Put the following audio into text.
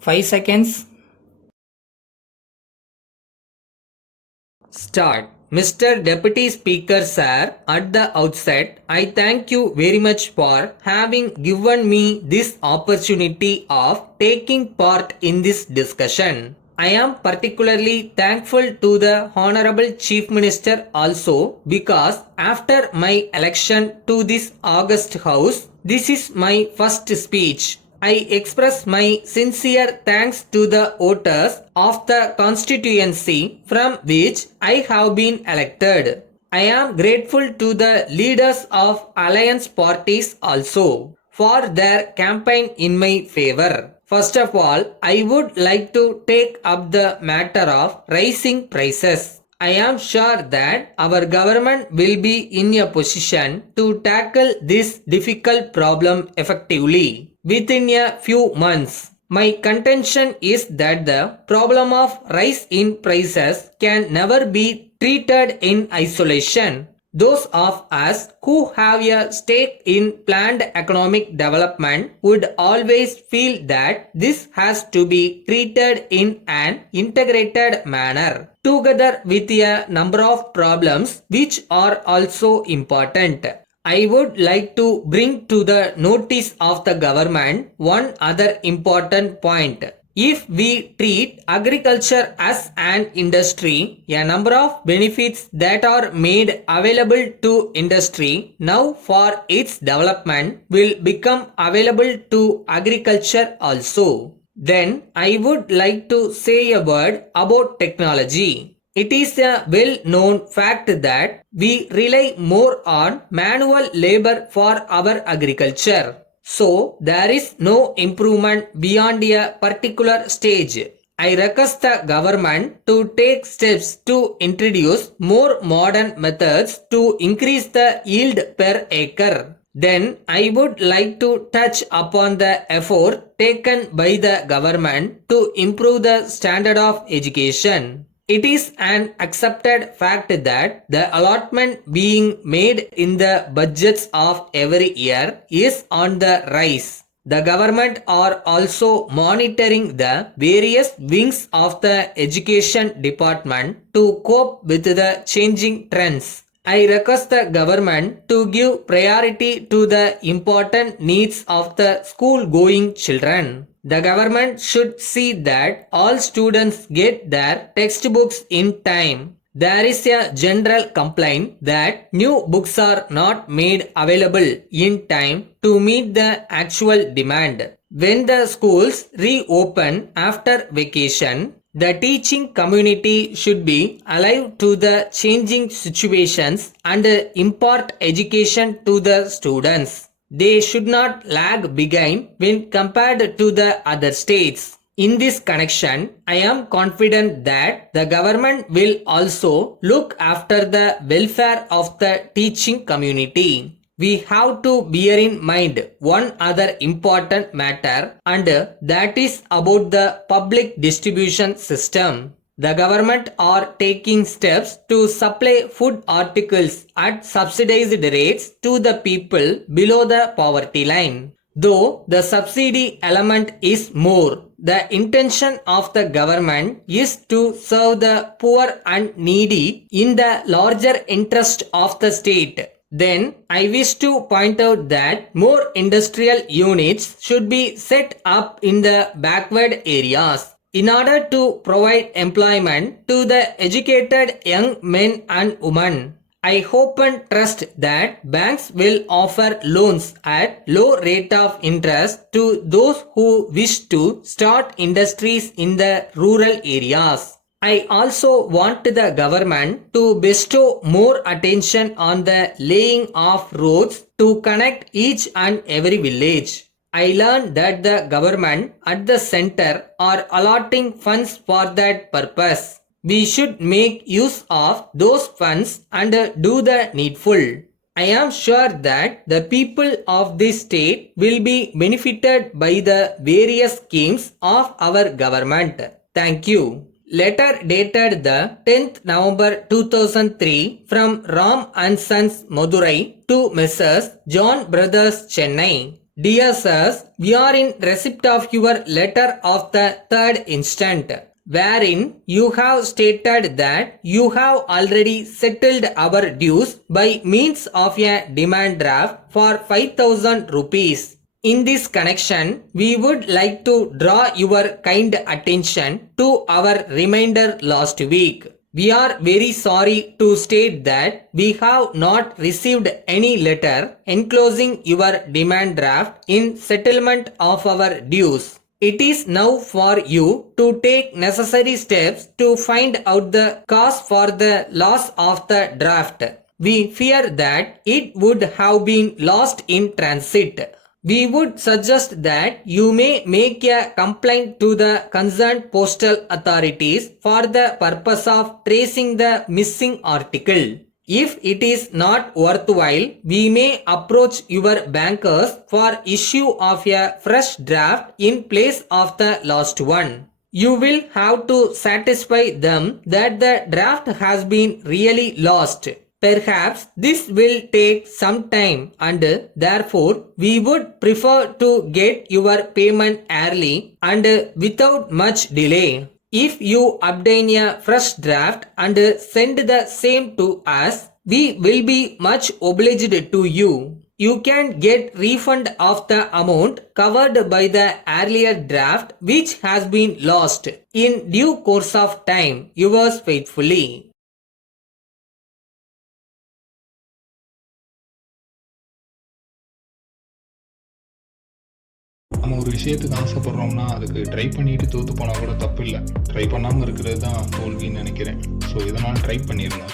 5 seconds. Start. Mr. Deputy Speaker Sir, at the outset, I thank you very much for having given me this opportunity of taking part in this discussion. I am particularly thankful to the Honorable Chief Minister also because after my election to this August House, this is my first speech. I express my sincere thanks to the voters of the constituency from which I have been elected. I am grateful to the leaders of alliance parties also for their campaign in my favor. First of all, I would like to take up the matter of rising prices. I am sure that our government will be in a position to tackle this difficult problem effectively within a few months. My contention is that the problem of rise in prices can never be treated in isolation. Those of us who have a stake in planned economic development would always feel that this has to be treated in an integrated manner, together with a number of problems which are also important. I would like to bring to the notice of the government one other important point. If we treat agriculture as an industry, a number of benefits that are made available to industry now for its development will become available to agriculture also. Then I would like to say a word about technology. It is a well known fact that we rely more on manual labor for our agriculture. So, there is no improvement beyond a particular stage. I request the government to take steps to introduce more modern methods to increase the yield per acre. Then I would like to touch upon the effort taken by the government to improve the standard of education. It is an accepted fact that the allotment being made in the budgets of every year is on the rise. The government are also monitoring the various wings of the education department to cope with the changing trends. I request the government to give priority to the important needs of the school going children. The government should see that all students get their textbooks in time. There is a general complaint that new books are not made available in time to meet the actual demand. When the schools reopen after vacation, the teaching community should be alive to the changing situations and impart education to the students. They should not lag behind when compared to the other states. In this connection, I am confident that the government will also look after the welfare of the teaching community. We have to bear in mind one other important matter, and that is about the public distribution system. The government are taking steps to supply food articles at subsidized rates to the people below the poverty line. Though the subsidy element is more, the intention of the government is to serve the poor and needy in the larger interest of the state. Then I wish to point out that more industrial units should be set up in the backward areas in order to provide employment to the educated young men and women. I hope and trust that banks will offer loans at low rate of interest to those who wish to start industries in the rural areas. I also want the government to bestow more attention on the laying of roads to connect each and every village. I learned that the government at the center are allotting funds for that purpose. We should make use of those funds and do the needful. I am sure that the people of this state will be benefited by the various schemes of our government. Thank you. Letter dated the 10th November 2003 from Ram and Sons Madurai to Messrs. John Brothers Chennai. Dear sirs, we are in receipt of your letter of the 3rd instant, wherein you have stated that you have already settled our dues by means of a demand draft for 5,000 rupees. In this connection, we would like to draw your kind attention to our remainder last week. We are very sorry to state that we have not received any letter enclosing your demand draft in settlement of our dues. It is now for you to take necessary steps to find out the cause for the loss of the draft. We fear that it would have been lost in transit. We would suggest that you may make a complaint to the concerned postal authorities for the purpose of tracing the missing article. If it is not worthwhile, we may approach your bankers for issue of a fresh draft in place of the last one. You will have to satisfy them that the draft has been really lost. Perhaps this will take some time and therefore we would prefer to get your payment early and without much delay. If you obtain a fresh draft and send the same to us, we will be much obliged to you. You can get refund of the amount covered by the earlier draft which has been lost in due course of time. Yours faithfully. நம்ம ஒரு விஷயத்துக்கு ஆசைப்படுறோம்னா அதுக்கு try பண்ணிட்டு தோற்று போனால் கூட தப்பு இல்லை. ட்ரை பண்ணாமல் இருக்கிறது தான் தோல்வின்னு நினைக்கிறேன். ஸோ இதனால் ட்ரை பண்ணிடுங்க.